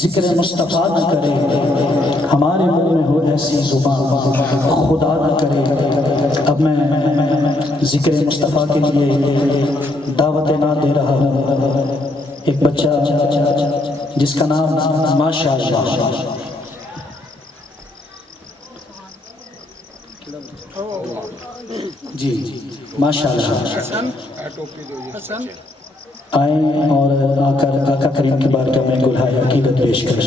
ذکر مصطفیٰ نہ کرے، ہمارے منہ میں ہو ایسی زبان خدا نہ کرے۔ اب میں ذکر مصطفیٰ کے لیے دعوت نہ دے رہا ہوں۔ ایک بچہ جس کا نام ماشاءاللہ جی ماشاءاللہ آئیں اور آ کر آقا کریم کی بارگاہ میں گلہائے عقیدت پیش کریں۔